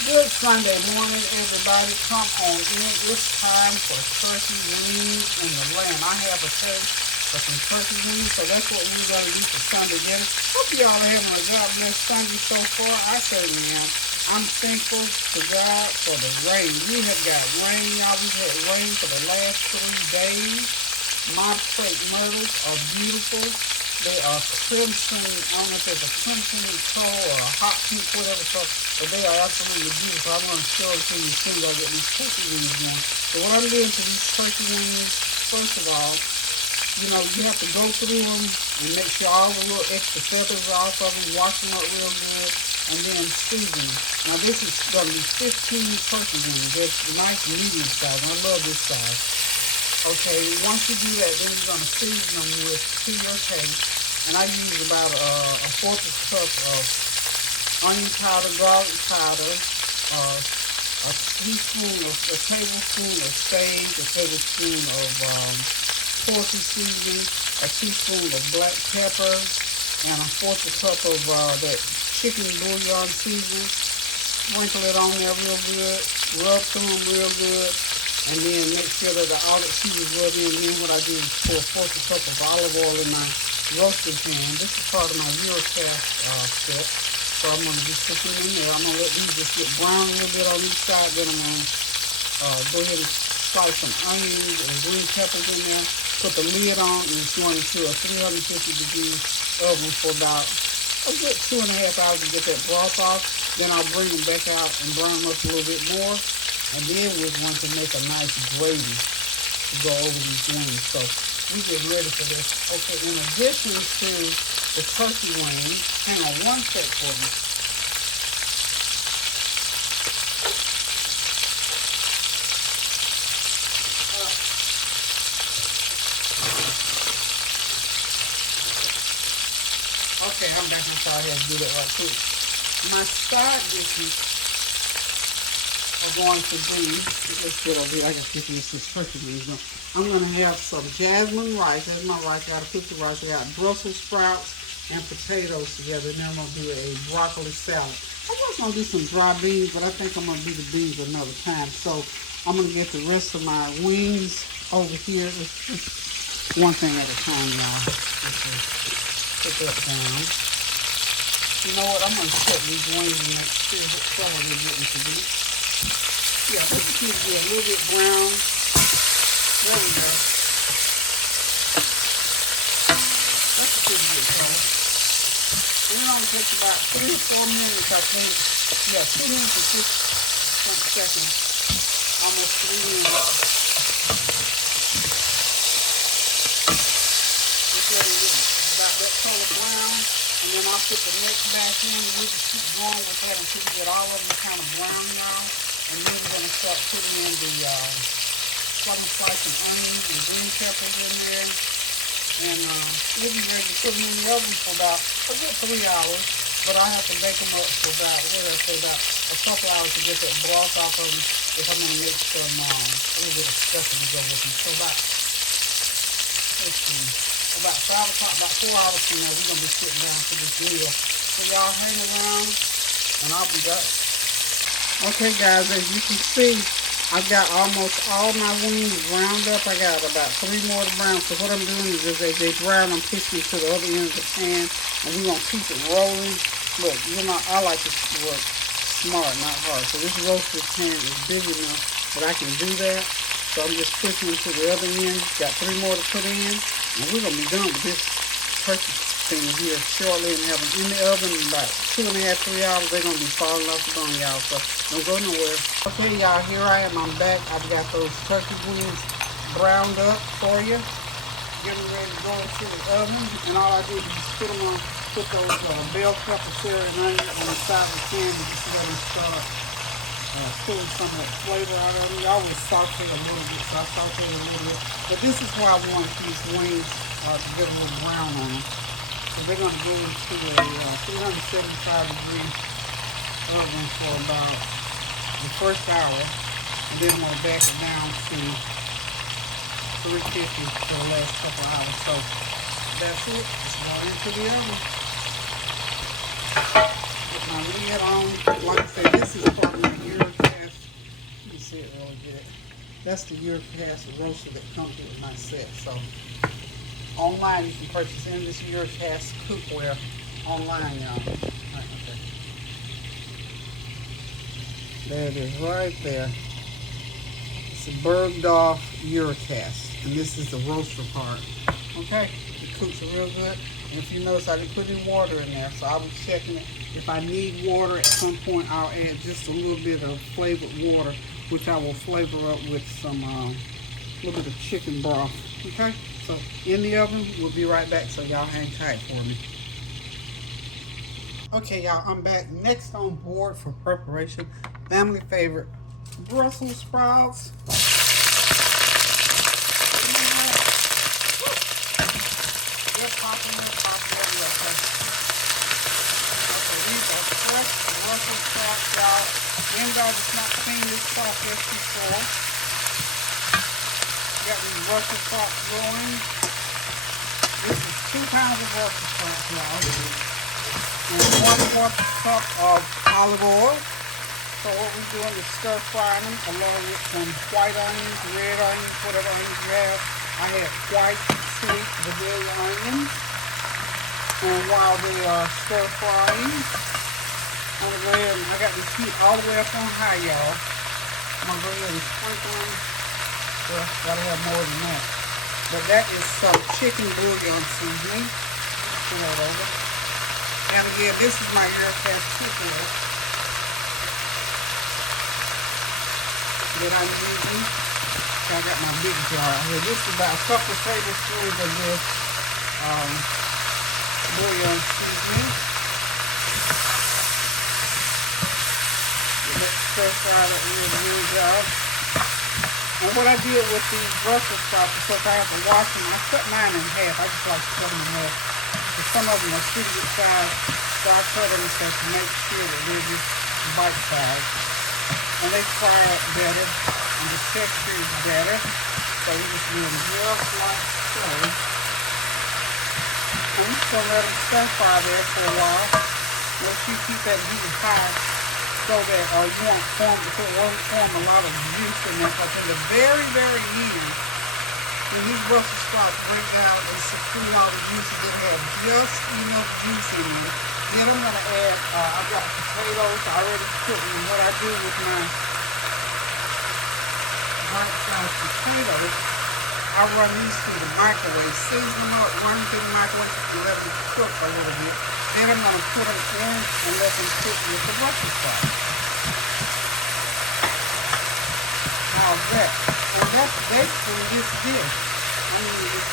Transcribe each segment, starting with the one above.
Good Sunday morning, everybody. Come on in. It's time for turkey wings in the lamb. I have a taste for some turkey wings, so that's what we're going to do for Sunday dinner. Hope y'all are having a God bless Sunday so far. I certainly am. I'm thankful to God for the rain. We have got rain, y'all. We've had rain for the last 3 days. My crepe myrtles are beautiful. They are crimson. I don't know if it's a crimson color or a hot pink, whatever color, but they are absolutely beautiful. I'm going to show it to you as soon as I get these turkey wings going. So what I'm doing to these turkey wings, first of all, you have to go through them and make sure all the little extra feathers are off of them, wash them up real good, and then season them. Now this is going to be 15 turkey wings. It's nice medium size, and I love this size. Okay, once you do that, then you're going to season them to your taste. And I use about a fourth of a cup of onion powder, garlic powder, a tablespoon of sage, a tablespoon of poultry seasoning, a teaspoon of black pepper, and a fourth of a cup of that chicken bouillon seasoning. Sprinkle it on there real good, rub through them real good. And then make sure that all that cheese is rubbed in. And then what I do is pour a fourth of a cup of olive oil in my roasting pan. This is part of my Eurocast step. So I'm going to be putting them in there. I'm going to let these just get brown a little bit on each side. Then I'm going to go ahead and slice some onions and green peppers in there. Put the lid on and it's going into a 350-degree oven for about a good 2.5 hours to get that broth off. Then I'll bring them back out and brown them up a little bit more. And then we're going to make a nice gravy to go over these wings. So we get ready for this. Okay, in addition to the turkey wings, hang on one sec for me. Okay, I'm back inside here to do that right quick. My side dishes are going to be, let's get over here, I got to get this turkey wings. I'm going to have some jasmine rice. That's my rice. I got to cook the rice. I got Brussel sprouts and potatoes together. And then I'm going to do a broccoli salad. I was going to do some dry beans, but I think I'm going to do the beans another time. So I'm going to get the rest of my wings over here. One thing at a time, y'all. Put that down. You know what? I'm going to set these wings and make sure what color they're getting to be. Yeah, let the cheese be a little bit brown. There we go. That's a pretty good color. And it only takes about 3 or 4 minutes, I think. Yeah, 2 minutes and 6 seconds. Almost 3 minutes. Just let it get about that color brown. And then I'll put the next batch in and we can keep going with that until we get all of them kind of brown, y'all. And then we're going to start putting in the slice of onions and green peppers in there. And we'll be ready to put them in the oven for about a good 3 hours. But I have to bake them up for about, about a couple hours to get that broth off of them if I'm going to make some, a little bit of stuffing to go with them. So about 5 o'clock, about 4 hours from now, we're going to be sitting down for this meal. So y'all hang around and I'll be back. Okay guys, as you can see, I've got almost all my wings browned up. I got about 3 more to brown. So what I'm doing is as they brown, I'm pushing it to the other end of the pan. And we're going to keep it rolling. Look, I like to work smart, not hard. So this roaster pan is big enough that I can do that. So I'm just pushing it to the other end. Got 3 more to put in. And we're going to be done with this turkey thing here shortly and have them in the oven in about 2.5 to 3 hours. They're going to be falling off the bone, y'all. So don't go nowhere. Okay, y'all, here I am. I'm back. I've got those turkey wings browned up for you. Getting ready to go into the oven. And all I do is just put those bell pepper, celery, and onions on the side of the pan and just let them start pulling some of that flavor out of them. You always saute a little bit, so I saute a little bit. But this is why I want these wings to get a little brown on them. So they're going to go into a 375-degree oven for about the first hour. And then we'll back it down to 350 for the last couple hours. So that's it. It's going into the oven. Put my lid on. Like I said, this is part of my That's the Eurocast roaster that comes with my set. So online you can purchase in this Eurocast cookware online, y'all. Right, okay. There it is right there. It's a Bergdorf Eurocast, and this is the roaster part. Okay, it cooks real good. And if you notice, I didn't put any water in there, so I'll be checking it. If I need water at some point, I'll add just a little bit of flavored water, which I will flavor up with some little bit of chicken broth. Okay, so in the oven, we'll be right back, so y'all hang tight for me. Okay, y'all, I'm back. Next on board for preparation, family favorite, Brussels sprouts. They're popular. Okay, these are fresh Brussels sprouts, y'all. Anybody that's not seen this process before, got these Brussels sprouts growing. This is 2 pounds of Brussels sprouts, y'all. And 1/4 cup of olive oil. So what we're doing is stir frying them along with some white onions, red onions, whatever onions you have. I had white, sweet Brazilian onions. And while they are stir frying, I'm going to go ahead and I got this heat all the way up on high, y'all. I'm going to go ahead and sprinkle them. Well, gotta have more than that. But that is some chicken bouillon seasoning. Turn that over. And again, this is my Eurocast cookware that I'm using. So I got my big jar here. This is about a couple of tablespoons of this bouillon seasoning. Let's stir fry that real good. And what I did with these Brussels sprouts, because I have to wash them, I cut mine in half. I just like to cut them in half. Because some of them are pretty good size, so I cut them to make sure that they're just bite size. And they fry up better, and the texture is better. So you just do them just like so. And we're just going to let them stir fry there for a while. Make sure you keep that heat high so that you won't form a lot of juice in there. Because in the very, very end, when these Brussels sprouts break out and secrete all the juices, they have just enough juice in them. Then I'm going to add, I've got potatoes already cooked. And what I do with my bite-sized potatoes, I run these through the microwave, season them up, run them through the microwave, and let them cook a little bit. Then I'm going to put them in and let them cook with the Brussels sprouts. How's that? And that's basically this dish. I mean, it's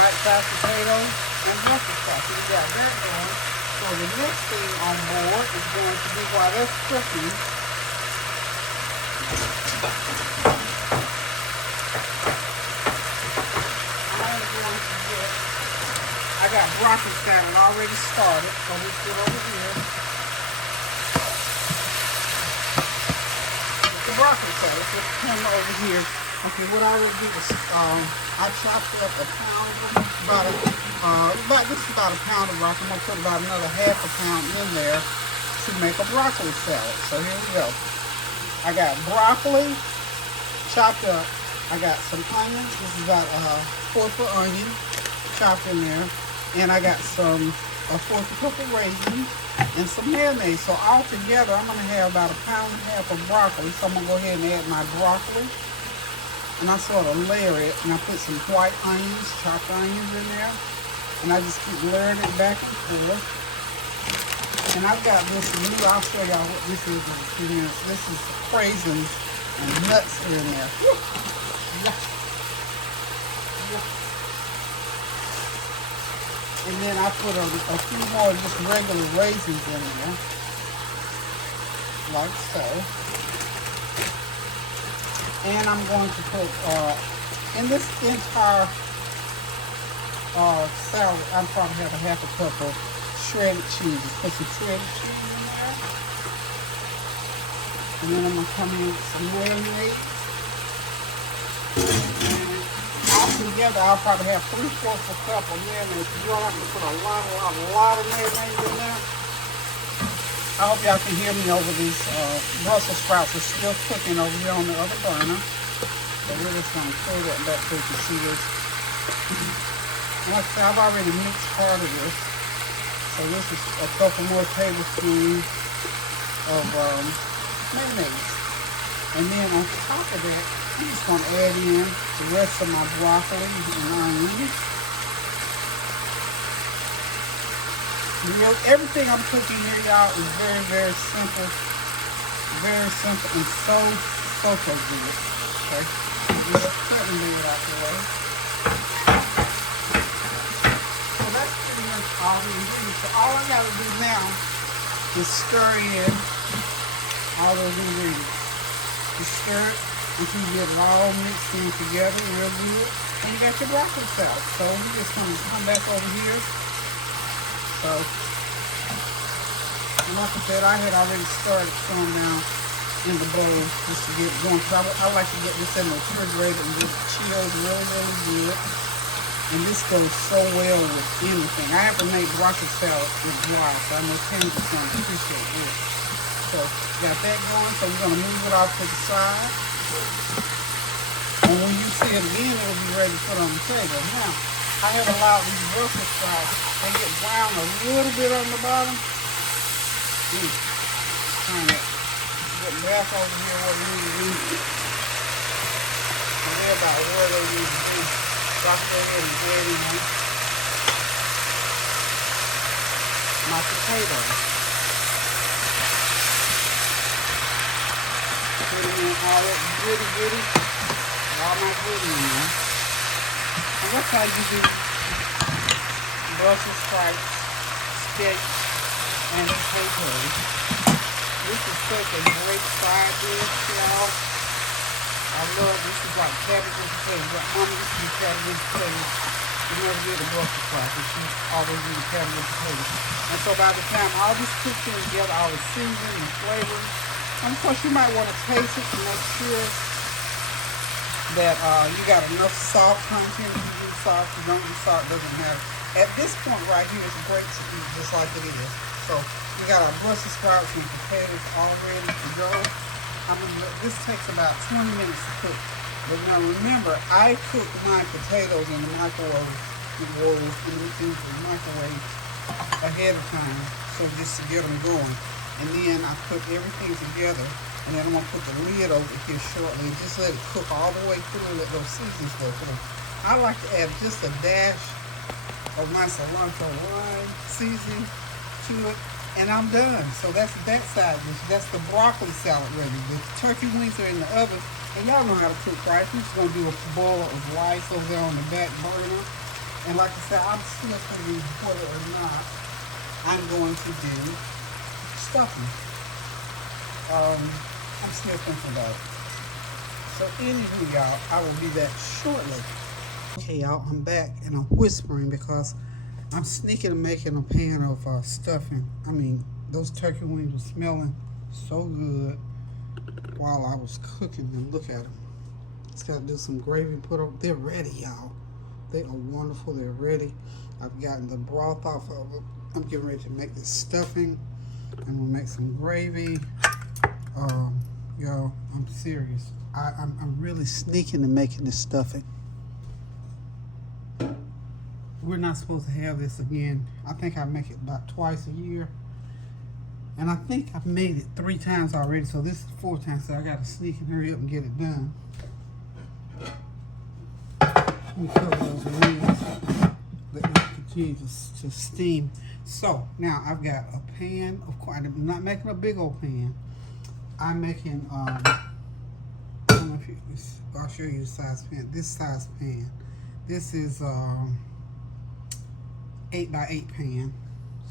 bite-sized potatoes and Brussels sprouts. So we got that going. So the next thing on board is going to be, while that's cooking, I got broccoli salad already started, so we put over here. The broccoli salad, let's come over here. Okay, what I will do is, I chopped up a pound of this is about a pound of broccoli. I'm going to put about another ½ a pound in there to make a broccoli salad. So here we go. I got broccoli chopped up. I got some onions. This is about a 1/4 onion chopped in there. And I got a 1/4 cup of raisins and some mayonnaise. So all together, I'm going to have about a pound and a half of broccoli. So I'm going to go ahead and add my broccoli. And I sort of layer it. And I put some white onions, chopped onions in there. And I just keep layering it back and forth. And I've got this new, I'll show y'all what this is in a few minutes. This is raisins and nuts in there. Yeah. And then I put a few more just regular raisins in there, like so. And I'm going to put, in this entire salad, I'll probably have a ½ a cup of shredded cheese. Put some shredded cheese in there. And then I'm going to come in with some mayonnaise. All together, I'll probably have 3/4 a cup of mayonnaise. You don't have to put a lot of mayonnaise in there. I hope y'all can hear me over these Brussels sprouts. Are still cooking over here on the other burner. So we're just going to pull that back so you can see this. Like I said, I've already mixed part of this. So this is a couple more tablespoons of mayonnaise. And then on top of that, I'm just going to add in the rest of my broccoli and onions. Everything I'm cooking here, y'all, is very, very simple. Very simple and so good. Okay? Just cutting it out the way. So that's pretty much all the ingredients. So all I gotta do now is stir in all those ingredients. You stir it until you get it all mixed in together real good. And you got your broccoli salad. So we're just gonna come back over here. So, and like I said, I had already started throwing down in the bowl just to get it going. Because I like to get this in the refrigerator and just chilled really, really good. And this goes so well with anything. I have to make broccoli salad with dry, so I know Kenny's going to appreciate it. So, got that going. So we're going to move it off to the side. And when you see it again, it'll be ready to put on the table. Now, I have allowed these Brussels sprouts, they get brown a little bit on the bottom. Trying to get back over here where we need to be. And they're about where they need to be. Drop that in and add in my potatoes. Put in all that goody, all my goody in there. And that's how you do Brussels sprouts, steak, and potatoes. This is such a great side dish, y'all. I love this. Is like cabbage and potatoes. Like Mama used to do cabbage and potatoes. She never did the Brussels sprouts, but she always did the cabbage and potatoes. And so by the time all this cooks in together, all the seasoning and flavors, and of course you might want to taste it to make sure that you got enough salt content. If you use salt, if you don't use salt, it doesn't matter. At this point right here, it's great to eat just like it is. So we got our Brussels sprouts and potatoes all ready to go. I mean, this takes about 20 minutes to cook. But now remember, I cook my potatoes in the microwave ahead of time, so just to get them going. And then I put everything together. And then I'm going to put the lid over here shortly and just let it cook all the way through and let those seasons go through. I like to add just a dash of my cilantro lime seasoning to it, and I'm done. So that's that side dish. That's the broccoli salad ready. The turkey wings are in the oven, and y'all know how to cook rice. We're just going to do a boil of rice over there on the back burner. And like I said, I'm still thinking whether or not I'm going to do stuffing. I'm still thinking about it. So anywho, y'all, I will be back shortly. Okay, y'all, I'm back and I'm whispering because I'm sneaking and making a pan of stuffing. I mean, those turkey wings were smelling so good while I was cooking them. Look at them. Just got to do some gravy and put them. They're ready, y'all. They are wonderful. They're ready. I've gotten the broth off of them. I'm getting ready to make this stuffing. And we'll make some gravy. Y'all, I'm serious. I'm really sneaking and making this stuffing. We're not supposed to have this again. I think I make it about twice a year. And I think I've made it 3 times already, so this is 4 times, so I gotta sneak and hurry up and get it done. Let me cover those wings. Let them continue to steam. So, now I've got a pan. Of course, I'm not making a big old pan. I'm making, I don't know if you, I'll show you the size pan. This size pan. This is 8x8 pan.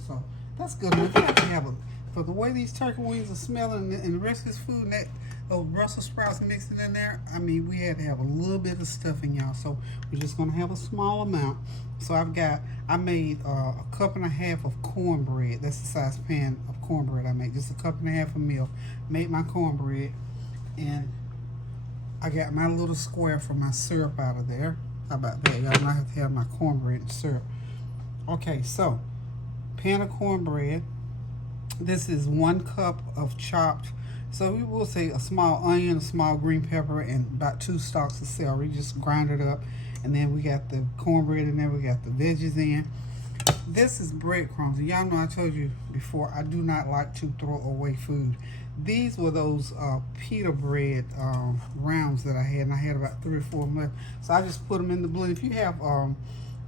So, that's good enough. You have to have a, for the way these turkey wings are smelling and the rest of this food, and that those Brussels sprouts mixed in there, I mean, we had to have a little bit of stuffing, y'all. So, we're just going to have a small amount. So, I made a cup and a half of cornbread. That's the size pan of cornbread I made. Just a cup and a half of milk. Made my cornbread. And I got my little square for my syrup out of there. How about that? Y'all know I have to have my cornbread and syrup. Okay, so pan of cornbread. This is 1 cup of chopped, so we will say a small onion, a small green pepper, and about 2 stalks of celery. Just grind it up. And then we got the cornbread in there. We got the veggies in. This is breadcrumbs. Y'all know I told you before, I do not like to throw away food. These were those pita bread rounds that I had, and I had about 3 or 4 left. So I just put them in the blender. If you have,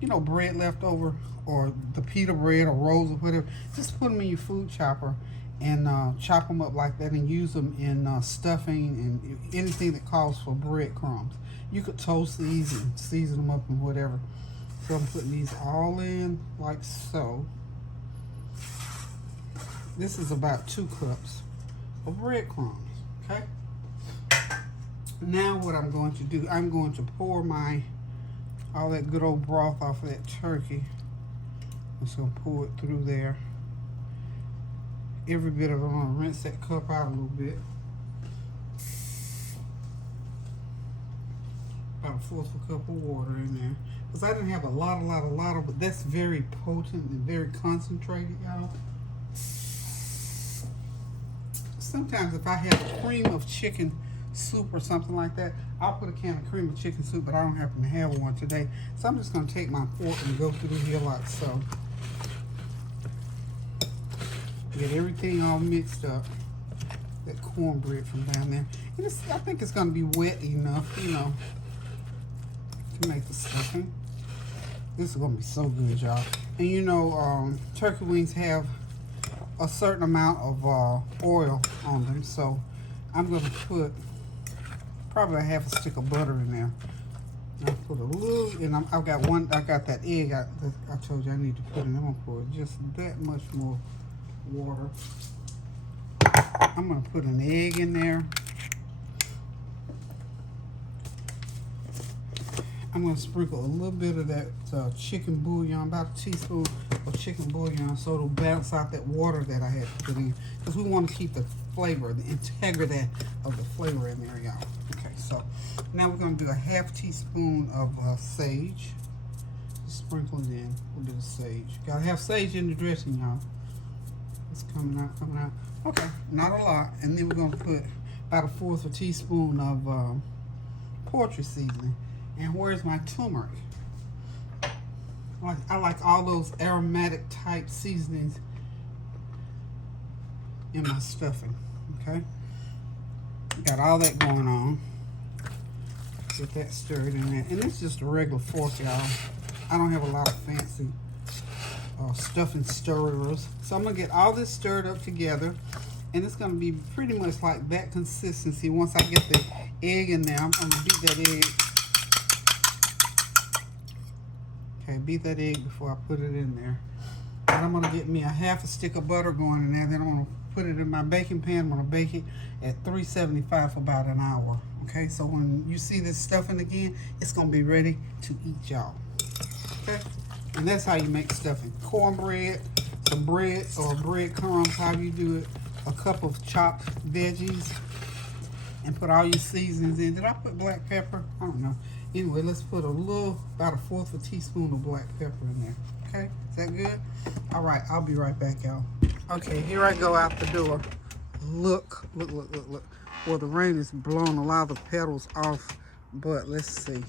you know, bread left over, or the pita bread or rolls or whatever, just put them in your food chopper and chop them up like that and use them in stuffing and anything that calls for breadcrumbs. You could toast these and season them up and whatever. So I'm putting these all in like so. This is about 2 cups of breadcrumbs, okay? Now what I'm going to do, I'm going to pour all that good old broth off of that turkey. I'm just going to pour it through there. Every bit of it. I'm going to rinse that cup out a little bit. About 1/4 cup of water in there. Because I didn't have a lot of, but that's very potent and very concentrated, y'all. Sometimes if I have cream of chicken soup or something like that, I'll put a can of cream of chicken soup, but I don't happen to have one today. So I'm just going to take my fork and go through here like so. Get everything all mixed up. That cornbread from down there. And I think it's going to be wet enough, you know, to make the stuffing. This is going to be so good, y'all. And you know, turkey wings have a certain amount of oil on them, so I'm going to put probably a 1/2 stick of butter in there. I'll put a little, and I got that egg I told you I need to put in. I'm going to pour just that much more water. I'm going to put an egg in there. I'm going to sprinkle a little bit of that chicken bouillon, about a teaspoon of chicken bouillon, so it'll balance out that water that I had to put in. Because we want to keep the flavor, the integrity of the flavor in there, y'all. Okay, so now we're going to do a 1/2 teaspoon of sage. Just sprinkle it in. We'll do the sage. Got to have sage in the dressing, y'all. It's coming out. Okay, not a lot. And then we're going to put about 1/4 teaspoon of poultry seasoning. And where's my turmeric? I like all those aromatic type seasonings in my stuffing. Okay, got all that going on. Get that stirred in there. And it's just a regular fork, y'all. I don't have a lot of fancy stuffing stirrers. So I'm going to get all this stirred up together. And it's going to be pretty much like that consistency. Once I get the egg in there, I'm going to beat that egg. Okay, beat that egg before I put it in there. And I'm going to get me a 1/2 stick of butter going in there. Then I'm going to put it in my baking pan. I'm going to bake it at 375 for about an hour. Okay, so when you see this stuffing again, it's going to be ready to eat, y'all. Okay, and that's how you make stuffing. Cornbread, some bread or breadcrumbs, however you do it. A cup of chopped veggies, and put all your seasonings in. Did I put black pepper? I don't know. Anyway, let's put about 1/4 teaspoon of black pepper in there. Okay, is that good? All right, I'll be right back, y'all. Okay, here I go out the door. Look. Well, the rain has blown a lot of the petals off, but let's see.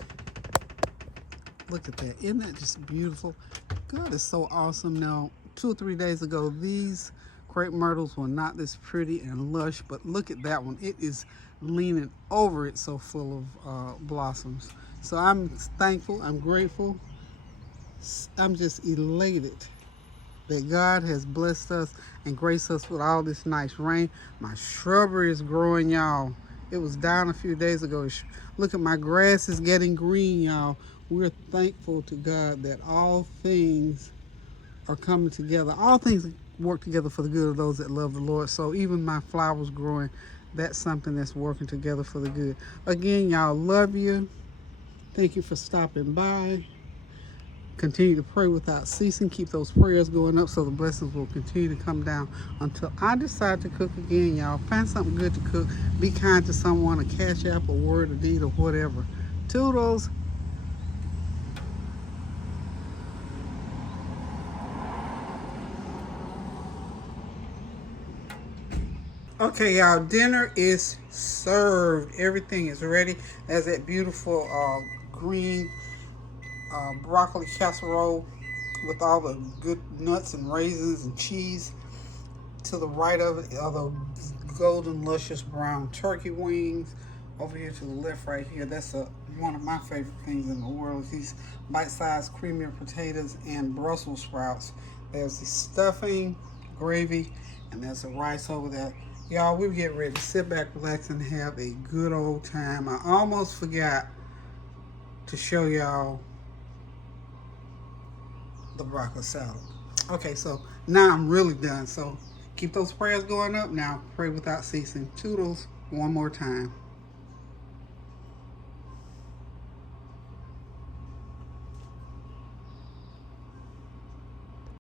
Look at that. Isn't that just beautiful? God is so awesome. Now, 2 or 3 days ago, these crepe myrtles were not this pretty and lush, but look at that one. It is leaning over, it so full of blossoms. So I'm thankful, I'm grateful, I'm just elated that God has blessed us and graced us with all this nice rain. My shrubbery is growing, y'all. It was down a few days ago. Look at my grass is getting green, y'all. We're thankful to God that all things are coming together. All things work together for the good of those that love the Lord. So even my flowers growing, that's something that's working together for the good. Again, y'all, love you. Thank you for stopping by. Continue to pray without ceasing. Keep those prayers going up so the blessings will continue to come down until I decide to cook again, y'all. Find something good to cook. Be kind to someone, a cash app, a word, a deed, or whatever. Toodles. Okay, y'all, dinner is served. Everything is ready. There's that beautiful green broccoli casserole with all the good nuts and raisins and cheese. To the right of it are the golden, luscious brown turkey wings. Over here to the left right here, that's one of my favorite things in the world is these bite-sized creamier potatoes and Brussels sprouts. There's the stuffing, gravy, and there's the rice over there. Y'all, we get ready to sit back, relax, and have a good old time. I almost forgot to show y'all the broccoli salad. Okay, so now I'm really done. So keep those prayers going up now. Pray without ceasing. Toodles one more time.